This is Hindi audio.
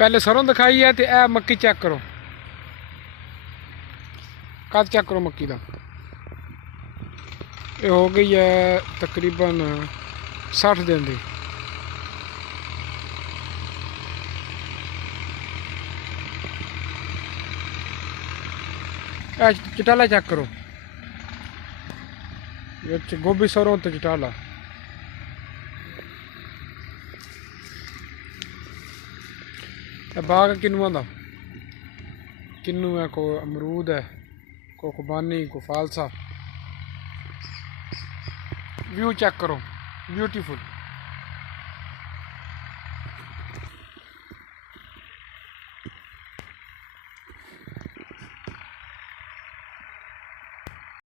पहले सरों दिखाई है तो यह मक्की चेक करो, कद चेक करो मक्की का। ये हो गई है तकरीबन 60 दिन की। चटाला चेक करो, गोभी सरों तो चटाला। बाग किन्नुआ दा, किन्नू है, को अमरूद है, को खुबानी, को फालसा। व्यू चेक करो, ब्यूटीफुल।